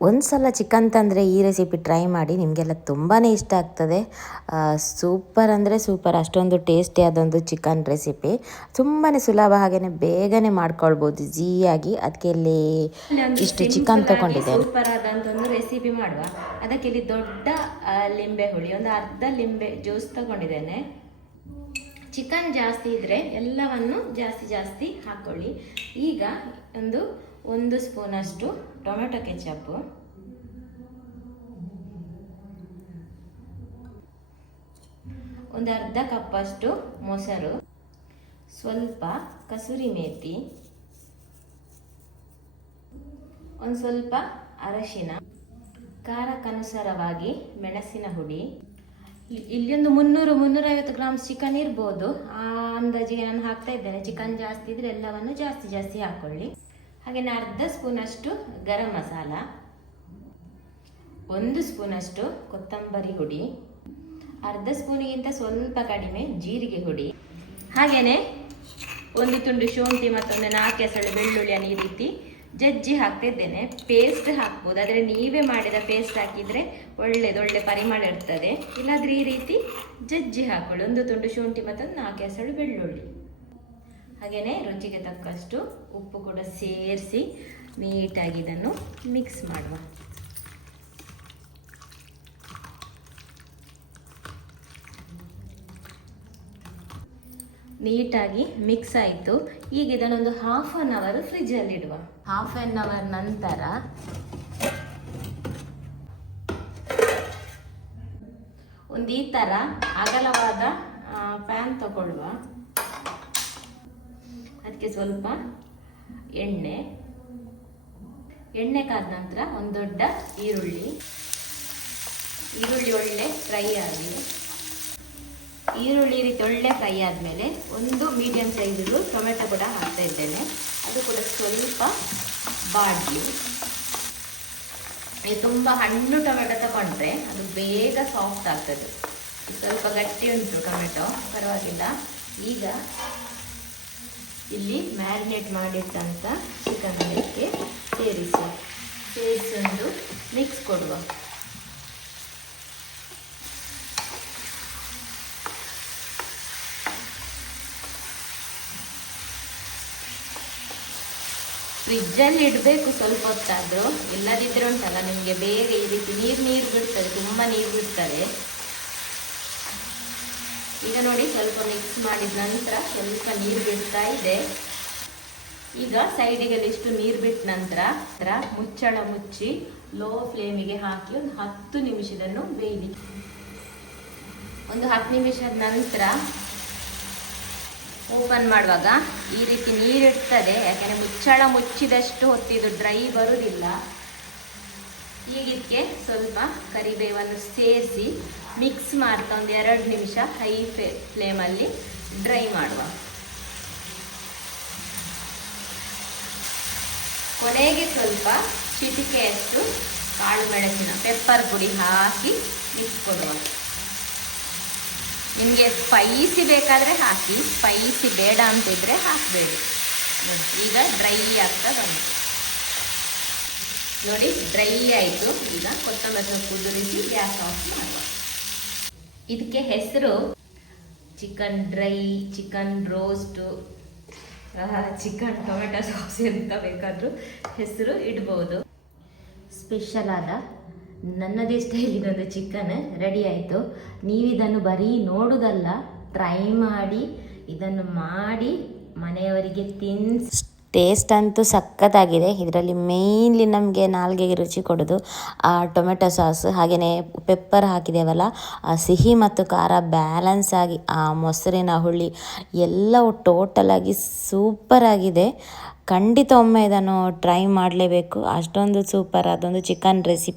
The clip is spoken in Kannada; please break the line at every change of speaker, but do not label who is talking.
ಒಂದು ಸಲ ಚಿಕನ್ ತಂದರೆ ಈ ರೆಸಿಪಿ ಟ್ರೈ ಮಾಡಿ ನಿಮಗೆಲ್ಲ ತುಂಬಾ ಇಷ್ಟ ಆಗ್ತದೆ. ಸೂಪರ್ ಅಂದರೆ ಸೂಪರ್ ಅಷ್ಟೊಂದು ಟೇಸ್ಟಿ ಆದೊಂದು ಚಿಕನ್ ರೆಸಿಪಿ ತುಂಬಾ ಸುಲಭ ಹಾಗೆಯೇ ಬೇಗನೆ ಮಾಡ್ಕೊಳ್ಬೋದು ಈಸಿಯಾಗಿ ಅದಕ್ಕೆ ಇಲ್ಲಿ ಇಷ್ಟು ಚಿಕನ್ ತಗೊಂಡಿದ್ದೇನೆ
ಸೂಪರ್ ಆದಂತ ಒಂದು ರೆಸಿಪಿ ಮಾಡುವ. ಅದಕ್ಕೆ ಇಲ್ಲಿ ದೊಡ್ಡ ಲಿಂಬೆ ಹುಳಿ ಒಂದು ಅರ್ಧ ಲಿಂಬೆ ಜ್ಯೂಸ್ ತಗೊಂಡಿದ್ದೇನೆ. ಚಿಕನ್ ಜಾಸ್ತಿ ಇದ್ರೆ ಎಲ್ಲವನ್ನು ಜಾಸ್ತಿ ಜಾಸ್ತಿ ಹಾಕೊಳ್ಳಿ. ಈಗ ಒಂದು ಒಂದು ಸ್ಪೂನಷ್ಟು ಟೊಮೆಟೊ ಕೆಚಪ್ಪು. ಒಂದು ಅರ್ಧ ಕಪ್ಪಷ್ಟು ಮೊಸರು. ಸ್ವಲ್ಪ ಕಸೂರಿ ಮೇಥಿ ಒಂದು ಸ್ವಲ್ಪ ಅರಶಿನ. ಖಾರಕ್ಕನುಸಾರವಾಗಿ ಮೆಣಸಿನ ಹುಡಿ. ಇಲ್ಲಿ ಒಂದು ಮುನ್ನೂರು, ಮುನ್ನೂರೈವತ್ತು ಗ್ರಾಮ್ ಚಿಕನ್ ಇರ್ಬೋದು. ಆ ಅಂದಾಜಿಗೆ ನಾನು ಹಾಕ್ತಾ ಇದ್ದೇನೆ. ಚಿಕನ್ ಜಾಸ್ತಿ ಇದ್ರೆ ಎಲ್ಲವನ್ನು ಜಾಸ್ತಿ ಜಾಸ್ತಿ ಹಾಕೊಳ್ಳಿ. ಹಾಗೆಯೇ ಅರ್ಧ ಸ್ಪೂನಷ್ಟು ಗರಂ ಮಸಾಲ. ಒಂದು ಸ್ಪೂನಷ್ಟು ಕೊತ್ತಂಬರಿ ಹುಡಿ. ಅರ್ಧ ಸ್ಪೂನಿಗಿಂತ ಸ್ವಲ್ಪ ಕಡಿಮೆ ಜೀರಿಗೆ ಹುಡಿ. ಹಾಗೆಯೇ ಒಂದು ತುಂಡು ಶುಂಠಿ ಮತ್ತೊಂದು ನಾಲ್ಕು ಎಸಳು ಬೆಳ್ಳುಳ್ಳಿಯನ್ನು ಈ ರೀತಿ ಜಜ್ಜಿ ಹಾಕ್ತಾ ಇದ್ದೇನೆ ಪೇಸ್ಟ್ ಹಾಕ್ಬೋದು. ಆದರೆ ನೀವೇ ಮಾಡಿದ ಪೇಸ್ಟ್ ಹಾಕಿದರೆ ಒಳ್ಳೇದು, ಒಳ್ಳೆ ಪರಿಮಳ ಇರ್ತದೆ. ಇಲ್ಲಾದ್ರೆ ಈ ರೀತಿ ಜಜ್ಜಿ ಹಾಕೊಳ್ಳಿ. ಒಂದು ತುಂಡು ಶುಂಠಿ ಮತ್ತೊಂದು ನಾಲ್ಕು ಎಸಳು ಬೆಳ್ಳುಳ್ಳಿ. ಹಾಗೆಯೇ ರುಚಿಗೆ ತಕ್ಕಷ್ಟು ಉಪ್ಪು ಕೂಡ ಸೇರಿಸಿ ನೀಟಾಗಿ ಇದನ್ನು ಮಿಕ್ಸ್ ಮಾಡುವ. ನೀಟಾಗಿ ಮಿಕ್ಸ್ ಆಯಿತು. ಈಗ ಇದನ್ನೊಂದು ಹಾಫ್ ಆನ್ ಅವರ್ ಫ್ರಿಜ್ಜಲ್ಲಿ ಇಡುವ. ಹಾಫ್ ಆನ್ ಅವರ್ ನಂತರ ಒಂದು ಈ ಥರ ಅಗಲವಾದ ಪ್ಯಾನ್ ತಗೊಳ್ಳುವ. ಅದಕ್ಕೆ ಸ್ವಲ್ಪ ಎಣ್ಣೆ. ಎಣ್ಣೆ ಕಾದ ನಂತರ ಒಂದು ದೊಡ್ಡ ಈರುಳ್ಳಿ. ಈರುಳ್ಳಿ ಒಳ್ಳೆ ಫ್ರೈ ಆಗಿ ಈರುಳ್ಳಿ ರೀತಿ ಒಳ್ಳೆ ಫ್ರೈ ಆದಮೇಲೆ ಒಂದು ಮೀಡಿಯಂ ಸೈಜು ಟೊಮೆಟೊ ಕೂಡ ಹಾಕ್ತಾ ಇದ್ದೇನೆ. ಅದು ಕೂಡ ಸ್ವಲ್ಪ ಬಾಡಿ ತುಂಬ ಹಣ್ಣು ಟೊಮೆಟೊ ತಗೊಂಡ್ರೆ ಅದು ಬೇಗ ಸಾಫ್ಟ್ ಆಗ್ತದೆ. ಸ್ವಲ್ಪ ಗಟ್ಟಿ ಉಂಟು ಟೊಮೆಟೊ, ಪರವಾಗಿಲ್ಲ. ಈಗ ಇಲ್ಲಿ ಮ್ಯಾರಿನೇಟ್ ಮಾಡಿದ್ದಂಥ ಚಿಕನ್ ಅದಕ್ಕೆ ಸೇರಿಸಿ. ಸೇರಿಸೊಂದು ಮಿಕ್ಸ್ ಕೊಡುವ. ಫ್ರಿಜ್ಜಲ್ಲಿ ಇಡಬೇಕು ಸ್ವಲ್ಪ ಹೊತ್ತಾದರೂ. ಇಲ್ಲದಿದ್ದರೆ ಉಂಟಲ್ಲ, ನಿಮಗೆ ಬೇಗ ಈ ರೀತಿ ನೀರು ನೀರು ಬಿಡ್ತದೆ, ತುಂಬ ನೀರು ಬಿಡ್ತದೆ. ಈಗ ನೋಡಿ ಸ್ವಲ್ಪ ಮಿಕ್ಸ್ ಮಾಡಿದ ನಂತರ ಸ್ವಲ್ಪ ನೀರು ಬಿಡ್ತಾ ಇದೆ. ಈಗ ಸೈಡಿಗೆ ಇಷ್ಟು ನೀರು ಬಿಟ್ಟ ನಂತರ ಅದರ ಮುಚ್ಚಳ ಮುಚ್ಚಿ ಲೋ ಫ್ಲೇಮಿಗೆ ಹಾಕಿ ಒಂದು ಹತ್ತು ನಿಮಿಷದನ್ನು ಬೇಯಲಿ ಒಂದು ಹತ್ತು ನಿಮಿಷದ ನಂತರ ಓಪನ್ ಮಾಡುವಾಗ ಈ ರೀತಿ ನೀರಿಡ್ತದೆ, ಯಾಕೆಂದರೆ ಮುಚ್ಚಳ ಮುಚ್ಚಿದಷ್ಟು ಹೊತ್ತಿದು ಡ್ರೈ ಬರುವುದಿಲ್ಲ ಈಗಿದ್ದಕ್ಕೆ ಸ್ವಲ್ಪ ಕರಿಬೇವನ್ನು ಸೇರಿಸಿ ಮಿಕ್ಸ್ ಮಾಡ್ತಾ ಒಂದು ಎರಡು ನಿಮಿಷ ಹೈ ಫೇ ಫ್ಲೇಮಲ್ಲಿ ಡ್ರೈ ಮಾಡುವ. ಕೊನೆಗೆ ಸ್ವಲ್ಪ ಚಿಟಿಕೆಯಷ್ಟು ಕಾಳು ಮೆಣಸಿನ ಪೆಪ್ಪರ್ ಪುಡಿ ಹಾಕಿ ಮಿಕ್ಸ್ ಕೊಡುವ ನಿಮಗೆ ಸ್ಪೈಸಿ ಬೇಕಾದರೆ ಹಾಕಿ ಸ್ಪೈಸಿ ಬೇಡ ಅಂತಿದ್ರೆ ಹಾಕಬೇಡಿ. ಈಗ ಡ್ರೈ ಆಗ್ತಾ ಬಂತು. ನೋಡಿ ಡ್ರೈ ಆಯಿತು. ಈಗ ಕೊತ್ತಂಬರಿ ಕುದುರಿಸಿ ಗ್ಯಾಸ್ ಆಫ್ ಮಾಡುವ. ಇದಕ್ಕೆ ಹೆಸರು chicken dry, chicken roast chicken tomato sauce ಎಂತ ಬೇಕಾದರೂ ಹೆಸರು ಇಡ್ಬೋದು. ಸ್ಪೆಷಲ್ ಆದ ನನ್ನದೇ ಸ್ಟೈಲಿನೊಂದು ಚಿಕನ್ ರೆಡಿ ಆಯಿತು. ನೀವಿದನ್ನು ಬರೀ ನೋಡುವುದಲ್ಲ ಟ್ರೈ ಮಾಡಿ, ಇದನ್ನು ಮಾಡಿ ಮನೆಯವರಿಗೆ ತಿನ್ಸ್
ಟೇಸ್ಟ್ ಅಂತೂ ಸಖತ್ತಾಗಿದೆ. ಇದರಲ್ಲಿ ಮೇಯ್ನ್ಲಿ ನಮಗೆ ನಾಲ್ಗೆಗೆ ರುಚಿ ಕೊಡೋದು. ಆ ಟೊಮೆಟೊ ಸಾಸ್ ಹಾಗೆಯೇ ಪೆಪ್ಪರ್ ಹಾಕಿದ್ದೇವಲ್ಲ ಆ ಸಿಹಿ ಮತ್ತು ಖಾರ ಬ್ಯಾಲೆನ್ಸ್ ಆಗಿ, ಆ ಮೊಸರಿನ ಹುಳಿ ಎಲ್ಲವೂ ಟೋಟಲಾಗಿ ಸೂಪರ್ ಆಗಿದೆ. ಖಂಡಿತ ಒಮ್ಮೆ ಇದನ್ನು ಟ್ರೈ ಮಾಡಲೇಬೇಕು. ಅಷ್ಟೊಂದು ಸೂಪರ್ ಅದೊಂದು ಚಿಕನ್ ರೆಸಿಪಿ